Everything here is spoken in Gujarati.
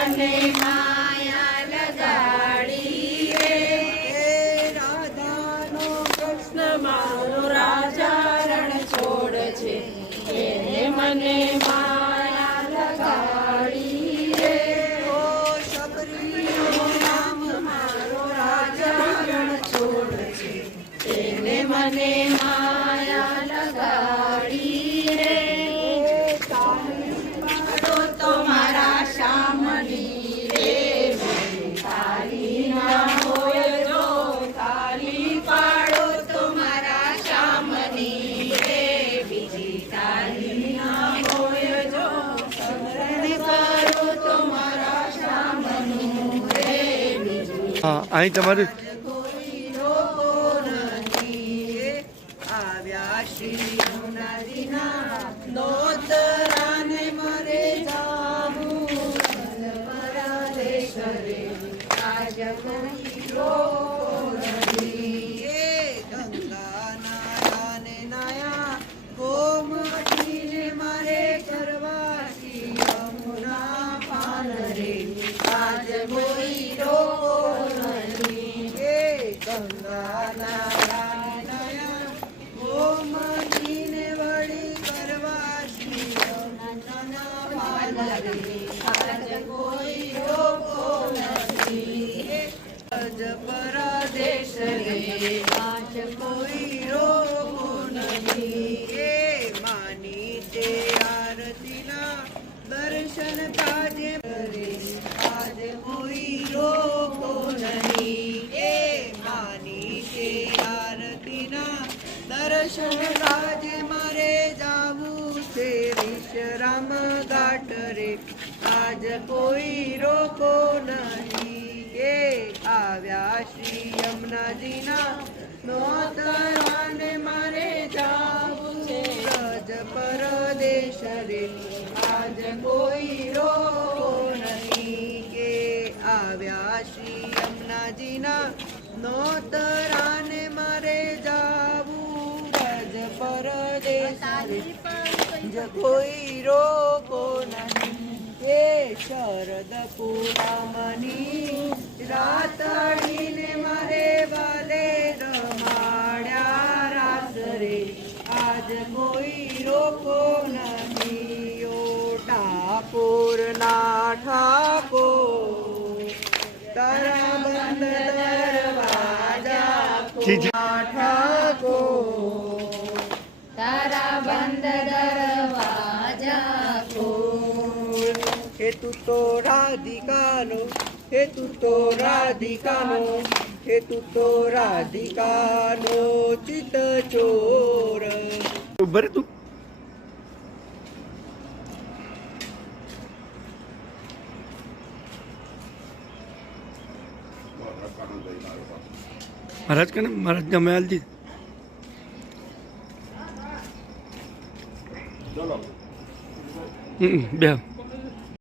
મને માયા લગાડી રે રાધાનો કૃષ્ણ મારો રાજા રણ છોડ છે એને મને માયા લગાડી રે ઓ શબરીનો નામ મારો રાજા રણ છોડ છે એને મને માયા લગાડી રે પાડો તો મારા શામની રે તારી ના હોય જો તારી પાડો તો મારા શામની રે બીજી તારી ના હોય જો શરણ કરો તો મારા શામનું રે બીજું હા અહીં તમારું આવ્યા શ્રી યમુનાજીના નોતરાને મારે જાવું પરદેશ રે આજ કોઈ નથી એ ગંગા નાયાને નાયા ગોમતીને મારે કરવા શ્રી યમુના પાન રે આજ કોઈ રોકો નથી એ ગંગા નાયા ગોમતીને વળી કરવા શ્રી યમુના પાન રે આજ કોઈ રોકો નથી આજ પરદેશ રે આજ કોઈ રોકો નથી એ માની તે આરતીના દર્શન કાજે રે આજ કોઈ રોકો નહીં એ માની તે આરતીના દર્શન કાજે મારે જાવું છે વિશ્રામ ઘાટ રે આજ કોઈ રોકો નહીં એ આવ્યા શ્રી યમુનાજીના નોતરાને મારે જાવું છે રજ પરદેશ રે આજ કોઈ રોકો નહીં કે આવ્યા શ્રી યમુનાજીના નોતરાને મારે જાવું રજ પરદેશ રે જ કોઈ રોકો નહીં કે શરદ પૂનમની રાતડીને મારે વાલે રમાડ્યા રાસ રે આજ કોઈ રોકો નથી ઓ ઠાકોરના ઠાકોર તારા બંધ દરવાજા ઠાકોર તારા બંધ દરવાજા ખોલ હે તું તો રાધિકાનો હે તું તો રાધિકાનો હે તું તો રાધિકાનો ચિત ચોર ઉભર તું महाराज का ना महाराज का मैं आलती બે